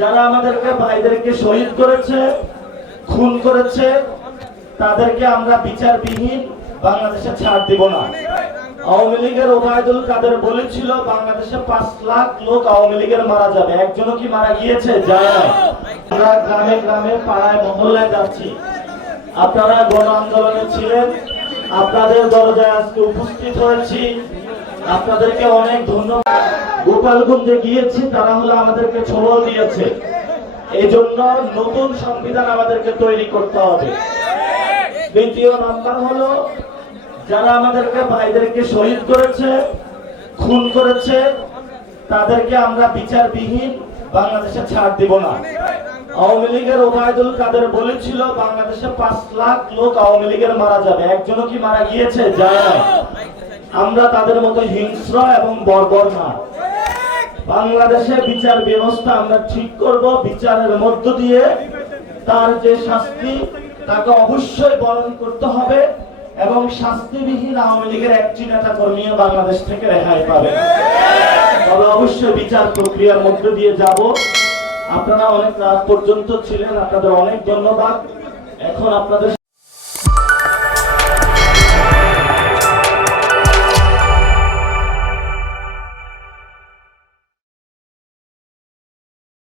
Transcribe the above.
যারা আমাদেরকে ভাইদেরকে শহীদ করেছে, খুন করেছে, তাদেরকে আমরা বিচারবিহীন বাংলাদেশে ছাড় দিব না। আওয়ামী লীগের ওবায়দুল কাদের বলেছিল বাংলাদেশে 5 লাখ লোক আওয়ামী লীগের মারা যাবে, একজনও কি মারা গিয়েছে? যায় না। আমরা গ্রামে গ্রামে পাড়ায় মহল্লায় যাচ্ছি। আপনারা গণ আন্দোলনে ছিলেন, আপনাদের দরজায় আজকে উপস্থিত হয়েছি, আপনাদেরকে অনেক ধন্যবাদ। গোপালগঞ্জে গিয়েছি, তারা হলো আমাদেরকে ছবল দিয়েছে। এই জন্য নতুন সংবিধান আমাদেরকে তৈরি করতে হবে। দ্বিতীয় নাম্বার হলো যারা আমাদেরকে ভাইদেরকে শহীদ করেছে, খুন করেছে, তাদেরকে আমরা বিচারবিহীন বাংলাদেশে ছাড় দিব না। আওয়ামী লীগের ওবায়দুল কাদের বলেছিল বাংলাদেশে 5 লাখ লোক আওয়ামী লীগের মারা যাবে, একজনও কি মারা গিয়েছে? যায় না। আমরা তাদের মতো হিংস্র এবং বর্বর না। বাংলাদেশে বিচার ব্যবস্থা আমরা ঠিক করব, বিচারের মধ্য দিয়ে তার যে শাস্তি তাকে অবশ্যই বরণ করতে হবে এবং শাস্তিবিহীন আওয়ামী লীগের একটি নেতা কর্মী বাংলাদেশ থেকে রেহাই পাবে। তবে অবশ্যই বিচার প্রক্রিয়ার মধ্য দিয়ে যাব। আপনারা অনেক রাত পর্যন্ত ছিলেন, আপনাদের অনেক ধন্যবাদ। এখন আপনাদের